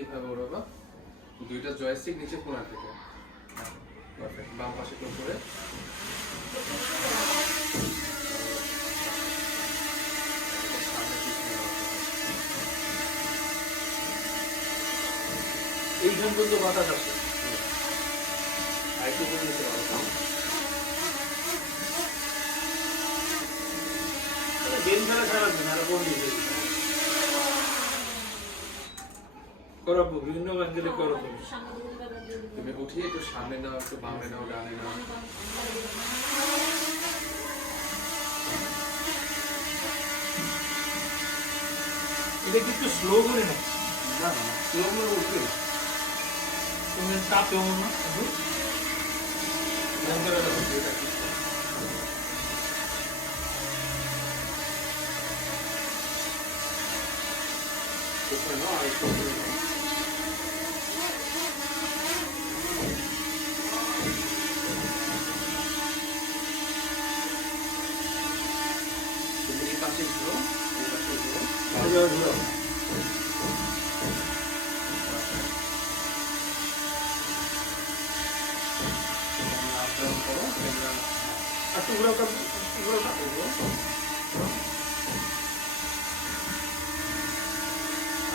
এইভাবে ওড়াবা, দুইটা জয়স্টিক নিচে কোণা থেকে, পারফেক্ট। বাম পাশে ক্লোজ করে এইখান পর্যন্ত বাতাস আসে, আরেকটু করে নিতে পারো। গেম খেলা খারাপ না, আর বন্ধ হয়ে যাবে। করাবো বিভিন্ন অ্যাঙ্গেলে করাবো। তুমি উঠিয়ে একটু সামনে নাও, একটু বামে নাও, ডানে নাও। এটা কি একটু স্লো করে না? না না, স্লো করে উঠবে। তুমি চাপ দেবো না উপরে নাও, আর একটু উপরে নাও। তুমি এই পাশে ঘুরো, এই পাশে ঘুরো।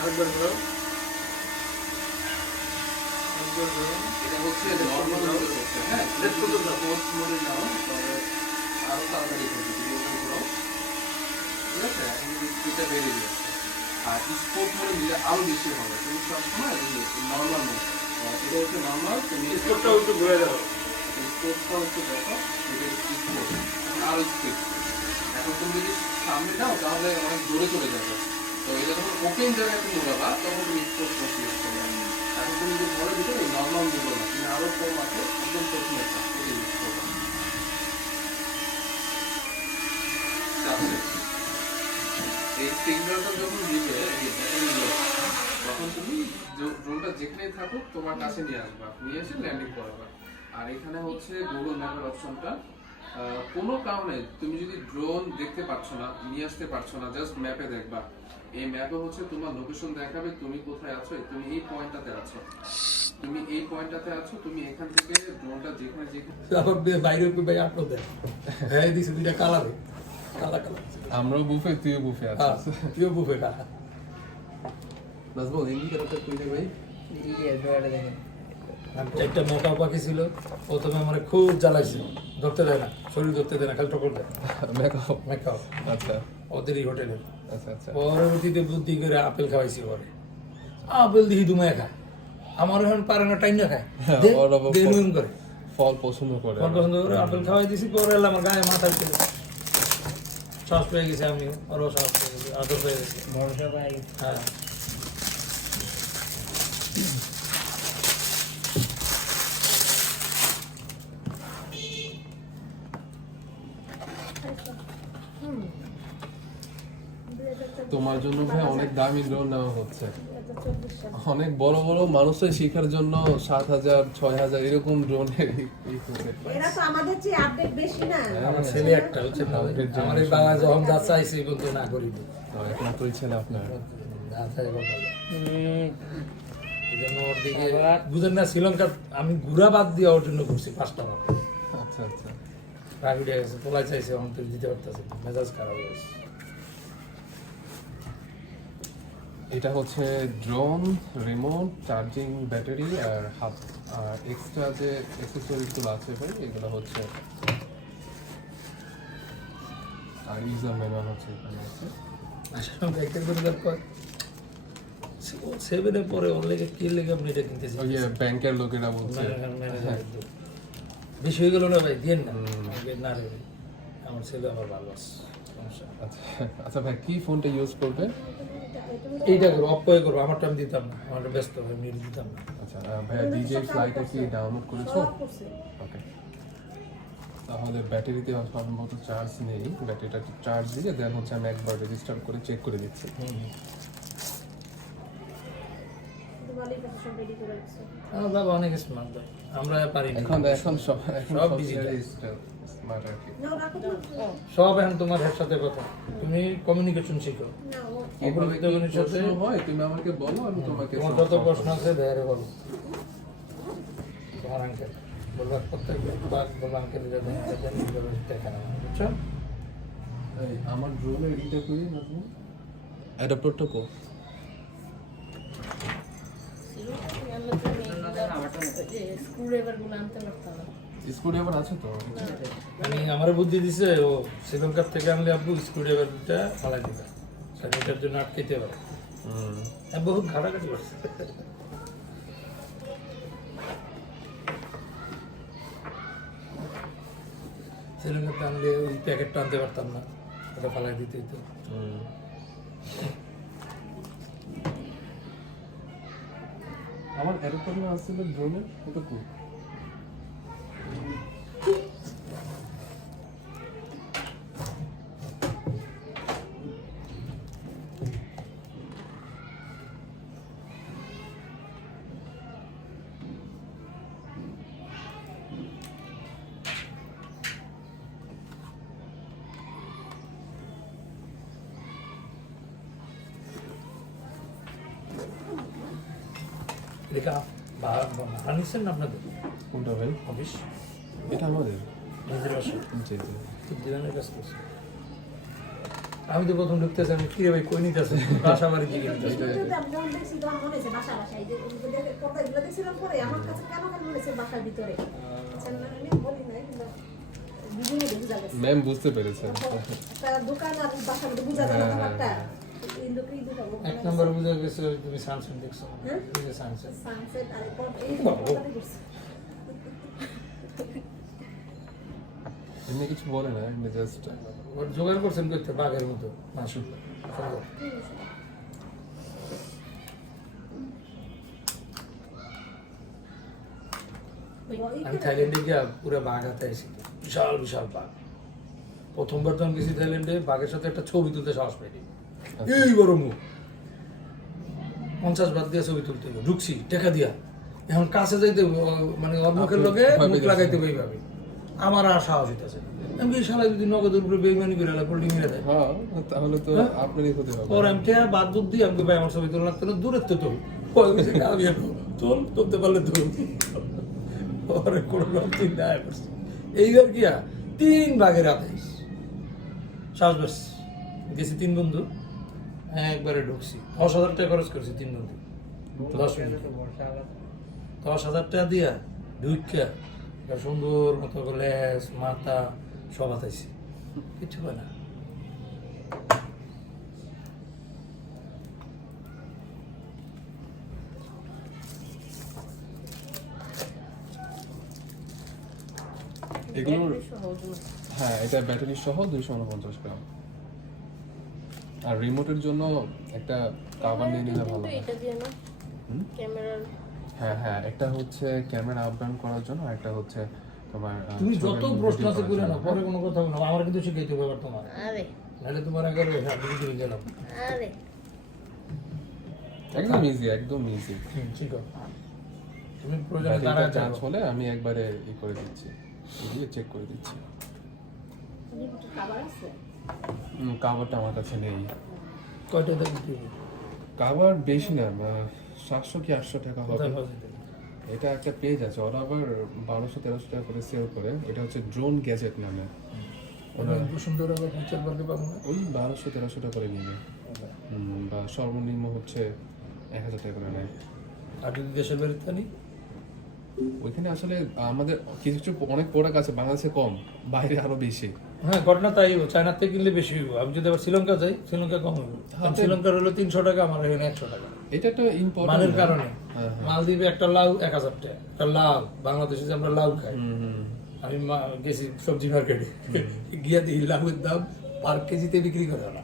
আরেকবার ঘুরো। এটা হচ্ছে নরমাল মোডে হচ্ছে, হ্যাঁ। লেট করতে দাও। স্পোর্টস মোডে নাও, তবে আরো তাড়াতাড়ি করবে। তুমি ওখানে ঘুরাও, ঠিক আছে? এখন স্পিডটা বেড়ে যাচ্ছে। আর স্পোর্টস মোডে নিলে আরো বেশি হবে। তুমি সবসময় নরমাল মোড, এটা হচ্ছে নরমাল। তুমি স্পোর্টটাও একটু ঘুরে দাও। স্পোর্টসটাও একটু দেখো, এটা স্পোর্ট আরো স্পিড। এখন তুমি যদি সামনে যাও তাহলে অনেক দূরে চলে যাবে। তো এটা যখন ওপেন জায়গায় তুমি উড়াবা তখন তুমি স্পোর্টস মোড ইউজ করবে। এখন তুমি যদি ঘরের ভিতরে নর্মাল নিবো না, তুমি আরো কম আছে, একদম প্রথমে এটা ইউজ করবে। এই সিগন্যালটা যখন দিবে, তখন তুমি ড্রোনটা যেখানেই থাকুক তোমার কাছে নিয়ে আসবা, নিয়ে এসে ল্যান্ডিং করাবা। আর এখানে হচ্ছে গুগল ম্যাপের অপশনটা। কোনো কারণে তুমি যদি ড্রোন দেখতে পাচ্ছ না, নিয়ে আসতে পারছো না, জাস্ট ম্যাপে দেখবা। এই ম্যাপে হচ্ছে তোমার লোকেশন দেখাবে তুমি কোথায় আছো। তুমি এই পয়েন্টটাতে আছো, তুমি এই পয়েন্টটাতে আছো, তুমি এখান থেকে ড্রোনটা যেখানে বাইরে ভাই আপলোড দেয়, হ্যাঁ দিছি দুইটা কালার কালার আমরাও বুফে, তুইও বুফে আছিস। তুইও বুফে কালার নাজবো ইন্ডিকেটরটা কইলে ভাই। চারটা মোটা পাখি ছিল, প্রথমে আমার খুব জ্বালাইছিল, ধরতে দেয় না, শরীর ধরতে দেয় না, খালি টকর দেয় মেকআপ। আচ্ছা ওদেরই হোটেলে। আচ্ছা আচ্ছা। পরবর্তীতে বুদ্ধি করে আপেল খাওয়াইছি পরে, আপেল দেখি দুমায় খায়, আমার এখন পারে না, টাইম না খায়, করে ফল পছন্দ করে, ফল পছন্দ করে আপেল খাওয়াই দিছি। পরে এলাম আমার গায়ে মাথা ছিল, শ্বাস পেয়ে গেছে, আমি আরো শ্বাস পেয়ে গেছি, আদর পেয়ে গেছি, ভরসা পেয়ে গেছি। হ্যাঁ তোমার জন্য ভাই অনেক দামি ড্রোন নেওয়া হচ্ছে। অনেক বড় বড় মানুষের শেখার জন্য 7,000 6,000 এরকম ড্রোনের এরা তো আমাদের চেয়ে আপডেট বেশি না। আমার ছেলে একটা হচ্ছে, আমার এই বাবা যখন যা চাইছে বলতে না করি, এখন তো ছেলে আপনার এই জন্য ওর দিকে বুঝেন না, শ্রীলঙ্কা আমি ঘুরা বাদ দিয়ে ওর জন্য করছি 5টা বার। আচ্ছা আচ্ছা। রাগি উঠে গেছে, পোলাই চাইছে, অন্তর দিতে পারতেছে, মেজাজ খারাপ হয়ে গেছে। এটা হচ্ছে ড্রোন, রিমোট, চার্জিং, ব্যাটারি আর হাত, আর এক্সট্রা যে অ্যাক্সেসরিজগুলো আছে ভাই এগুলো হচ্ছে, আর ইউজার ম্যানুয়াল হচ্ছে এখানে আছে। আসলে একটা করে তারপর 7-এ পরে ওর লেগে কি লেগে আপনি এটা কিনতেছি, ওই ব্যাংকের লোকেরা বলছে বেশি হয়ে গেল না ভাই, দিয়ে না না রে, আমার ছেলে আমার ভালো আছে, সমস্যা। আচ্ছা আচ্ছা ভাই, কি ফোনটা ইউজ করবে? এইটা করবো, অপয় করবো, আমারটা আমি দিতাম না, আমারটা ব্যস্ত ভাই, আমি দিতাম না। আচ্ছা ভাইয়া, DJI ফ্লাইটটা কি ডাউনলোড করেছো? ওকে, তাহলে ব্যাটারিতে সম্ভবত চার্জ নেই, ব্যাটারিটা চার্জ দিয়ে দেন হচ্ছে আমি একবার রেজিস্টার করে চেক করে দিচ্ছি। আমার বাবা অনেক স্মার্ট, আমরা পারি না। এখন সব স্মার্ট আর কি। সব এখন তোমার সাথে কথা, তুমি কমিউনিকেশন শিখো, কিভাবে কি অপরিচিত সাথে প্রশ্ন হয় তুমি আমাকে বলো, আমি তোমাকে তোমার যত প্রশ্ন আছে বাইরে বলো। তোমার আঙ্কেল বলবো প্রত্যেকবার বলবো আঙ্কেল দেখা না, বুঝছো? এই, আমার ড্রোনে এডিটটা করি না তুমি অ্যাডাপ্টারটা কো স্ক্রুড্রাইভার আছে তো? আমি আমার বুদ্ধি দিছে ও শ্রীলঙ্কার থেকে আনলে আব্বু স্ক্রুড্রাইভারটা ফালাই দিবে, এটার জন্য আটকাইতে পারে। বহুত ঘাটাঘাটি করছে। শ্রীলঙ্কাতে আনলে ওই প্যাকেটটা আনতে পারতাম না, ওটা ফালাই দিতে হতো। আমার অ্যাডাপ্টার না আসছিল ড্রোনে, ওটা কো এটা ভাড়া নিচ্ছেন না আপনাদের কোনটা ভাই? অফিস? এটা আমাদের নিজের বাসা জি জি। ঠিক দিনের কাজ করছে। আমি তো প্রথম ঢুকতেছি, আমি কি রে ভাই কই নিতেছে বাসা বাড়ি দিকে নিতেছে। কিন্তু আমি যখন দেখছি তখন মনে হয়েছে বাসা বাসায় যে কথাগুলো দেখছিলাম পরে আমার কাছে কেন কেন মনে হয়েছে বাসার ভিতরে। আচ্ছা, আমি বলি নাই কিন্তু বিভিন্ন বুঝা গেছে। ম্যাম বুঝতে পেরেছেন। একটা দোকান আর বাসার মধ্যে বুঝা যায় না একটা ইন্দ্রকৃ দুটো এক নম্বর বুঝে গেছে তুমি সানসেট দেখছো? হ্যাঁ? এই যে সানসেট সানসেট আর এই কথাটা করছে। এমনি কিছু বলে না, এমনি জাস্ট ওর জোগাড় করছেন করতে বাঘের মতো মাসু। আমি থাইল্যান্ডে গিয়া পুরো বাঘ হাতে আইছি, বিশাল বিশাল বাঘ। প্রথমবার যখন গেছি থাইল্যান্ডে, বাঘের সাথে একটা ছবি তুলতে সাহস পাইনি। এই বড় মুখ, 50 বাদ দিয়ে ছবি তুলতে হইব। ঢুকছি টাকা দিয়া, এখন কাছে যাইতে মানে ওর মুখের লগে মুখ লাগাইতে হইব। আমি আমার আর সাহস হইতেছে, আমি এই শালা যদি নগদের উপরে বেইমানি করে পোল্ট্রি মেরে দেয়, হ্যাঁ তাহলে তো আপনারই ক্ষতি হবে। ওর আমি টেয়া বাদ বুদ্ধি আমাকে ভাই আমার ছবি তোলা লাগতো না, দূরের তো তোল তোল তুলতে পারলে তোল। ওরে কোনো লোক চিন্তা করছে এইবার কি 3 ভাগের আদেশ সাহস পাচ্ছি। গেছি 3 বন্ধু, একবারে ঢুকছি। 10,000 টাকা খরচ করছি 3 বন্ধু, 10 মিনিট 10,000 টাকা দিয়া ঢুকিয়া সুন্দর মতো লেস মাথা সব হাতাইছি, কিচ্ছু হয় না। এগুলোর হ্যাঁ, এটা ব্যাটারি সহ 249 গ্রাম। আর রিমোটের জন্য একটা কাভার নিয়ে নিলে ভালো হয়। এটা দিয়ে না ক্যামেরার। হ্যাঁ হ্যাঁ, একটা হচ্ছে ক্যামেরা আপ ডাউন করার জন্য, আর একটা হচ্ছে তোমার তুমি যত প্রশ্ন আছে করে না, পরে কোনো কথা বলো না, আমার কিন্তু শিখাইতে হবে তোমার। আরে নাহলে তোমার আগে আমি করে গেলাম। আরে একদম ইজি, একদম ইজি। ঠিক আছে, তুমি প্রয়োজনে ব্যাটারিটা দাঁড়ায় চার্জ যাও। হলে আমি একবারে ই করে দিচ্ছি, দিয়ে চেক করে দিচ্ছি। খাবার আছে কাভারটা আমার কাছে নেই। কয়টা দেখ বিক্রি হবে? কাভার বেশি না, 700 কি 800 টাকা হবে। কোথায় পাওয়া যাবে? এটা একটা পেজ আছে, ওরা আবার 1200-1300 টাকা করে সেল করে। এটা হচ্ছে ড্রোন গ্যাজেট নামে। ওরা সুন্দর আবার ফিচার করতে পারবো না। ওই 1200-1300 টাকা করে নিবে, বা সর্বনিম্ন হচ্ছে 1000 টাকা করে নেয়। আর যদি দেশের বাড়িতে আনি, ওইখানে আসলে আমাদের কিছু কিছু অনেক প্রোডাক্ট আছে বাংলাদেশে কম, বাইরে আরো বেশি। হ্যাঁ ঘটনা তাই, চায়নার থেকে কিনলে বেশি হইব। আমি যদি আবার শ্রীলঙ্কা যাই, শ্রীলঙ্কা কম হইব। কারণ শ্রীলঙ্কার হলো 300 টাকা, আমার এখানে 100 টাকা। এটা একটা ইম্পর্টেন্ট মালের কারণে হ্যাঁ। মালদ্বীপে একটা লাউ 1000 টাকা, একটা লাউ। বাংলাদেশে যে আমরা লাউ খাই, আমি গেছি সবজি মার্কেটে, গিয়া দেখি লাউয়ের দাম পার কেজিতে বিক্রি করে না,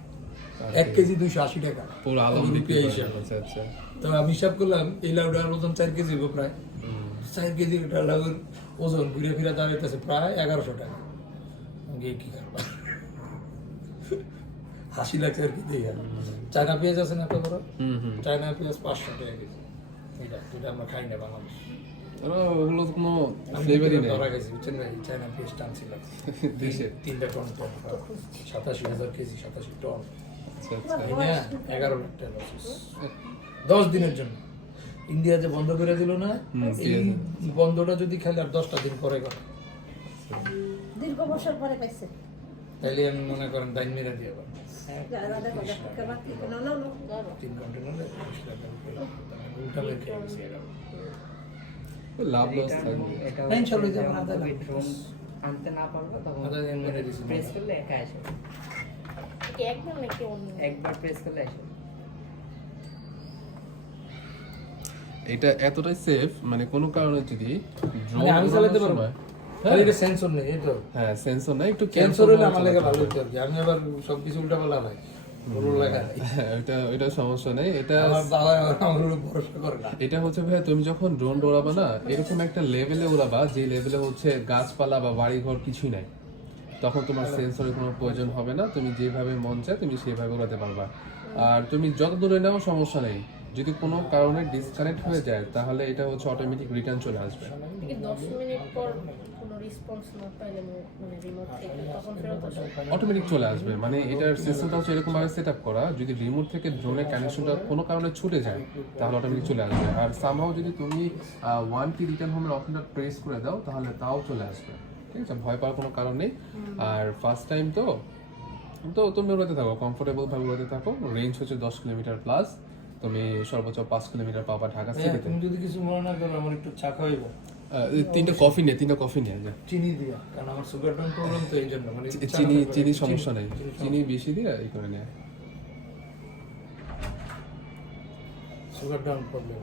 1 কেজি 280 টাকা পুরো আলম বিক্রি রুপিয়া করে। হিসাবে। আচ্ছা আচ্ছা। তো আমি হিসাব করলাম এই লাউটার ওজন 4 কেজি হইব প্রায়। 4 কেজি একটা লাউয়ের ওজন ঘুরে ফিরে দাঁড়াইতেছে প্রায় 1100 টাকা। আমি কি করবো, হাসি লাগছে আর কি দেখে। চায়না পেঁয়াজ আছে না এত বড়, চায়না পেঁয়াজ 500 টাকা কেজি। এটা আমরা খাই না বাংলাদেশ। ওগুলো তো কোনো আমি ফ্লেভারই নেই ধরা গেছি, বুঝছেন ভাই, চায়না পেঁয়াজ টানছিলাম দেশে। 3টা টন 87,000 কেজি, 87 টন। আচ্ছা আচ্ছা তোমার এই বয়স না, 11 লাখ টাকা লস। 10 দিনের জন্য ইন্ডিয়া যে বন্ধ করে দিল না, এই বন্ধটা যদি খেলে আর 10টা দিন পরে করে, দীর্ঘ বছর পরে পাইছে। তাইলে আমি মনে করেন দাইন মেরে দিয়ে পারবো। যারা দেখো দেখো বাকি না না না 3 কন্টেনারে 20 লাখ টাকা উল্টা বের খেয়ে গেছে এরা। লাভ লস থাকবে না, ইনশাআল্লাহ যে আমরা আধা লাখ ড্রোন আনতে না পারবো তখন আধা দিন মেরে দিছি। প্রেস করলে একা আসে, কি একবার নাকি অন্য একবার প্রেস করলে আসে। এটা এতটাই সেফ, মানে কোনো কারণে যদি ড্রোন মানে আমি চালাতে পারবো। খালি এটা সেন্সর নেই, এই তো হ্যাঁ সেন্সর না, একটু সেন্সর হলে আমার লাগে ভালো হতো আর কি। আমি আবার সবকিছু উল্টা পাল্টা হয়, বড় লাগা নাই। এটা সমস্যা নেই। এটা আমার বাবা আমার উপর ভরসা করে না। এটা হচ্ছে ভাই, তুমি যখন ড্রোন উড়াবা না, এরকম একটা লেভেলে উড়াবা যে লেভেলে হচ্ছে গাছপালা বা বাড়িঘর কিছুই নাই, তখন তোমার সেন্সরের কোনো প্রয়োজন হবে না। তুমি যেভাবে মন চায় তুমি সেভাবে উড়াতে পারবা। আর তুমি যত দূরে নাও সমস্যা নেই, যদি কোনো কারণে ডিসকানেক্ট হয়ে যায় তাহলে এটা হচ্ছে অটোমেটিক রিটার্ন চলে আসবে। থেকে 10 মিনিট পর কোনো রেসপন্স না পাইলে মানে রিমোট থেকে তখন ফেরত আসবে। অটোমেটিক চলে আসবে। মানে এটার সিস্টেমটা হচ্ছে এরকম ভাবে সেট আপ করা, যদি রিমোট থেকে ড্রোনের কানেকশনটা কোনো কারণে ছুটে যায় তাহলে অটোমেটিক চলে আসবে। আর সামহাও যদি তুমি 1 কি রিটার্ন হোমের অপশনটা প্রেস করে দাও তাহলে তাও চলে আসবে। ঠিক আছে, ভয় পাওয়ার কোনো কারণ নেই। আর ফার্স্ট টাইম তো তুমি উড়াতে থাকো, কমফোর্টেবল ভাবে উড়াতে থাকো। রেঞ্জ হচ্ছে 10 কিলোমিটার প্লাস, তুমি সর্বোচ্চ 5 কিলোমিটার পাবা ঢাকা সিটিতে। তুমি যদি কিছু মনে না করো, আমার একটু চা খাওয়াইব, 3টা কফি নিয়ে যা। চিনি দিয়া, কারণ আমার সুগার ডাউন প্রবলেম তো এই জন্য। মানে চিনি সমস্যা নেই, চিনি বেশি দিয়ে এই করে নেয়। Sugar down problem.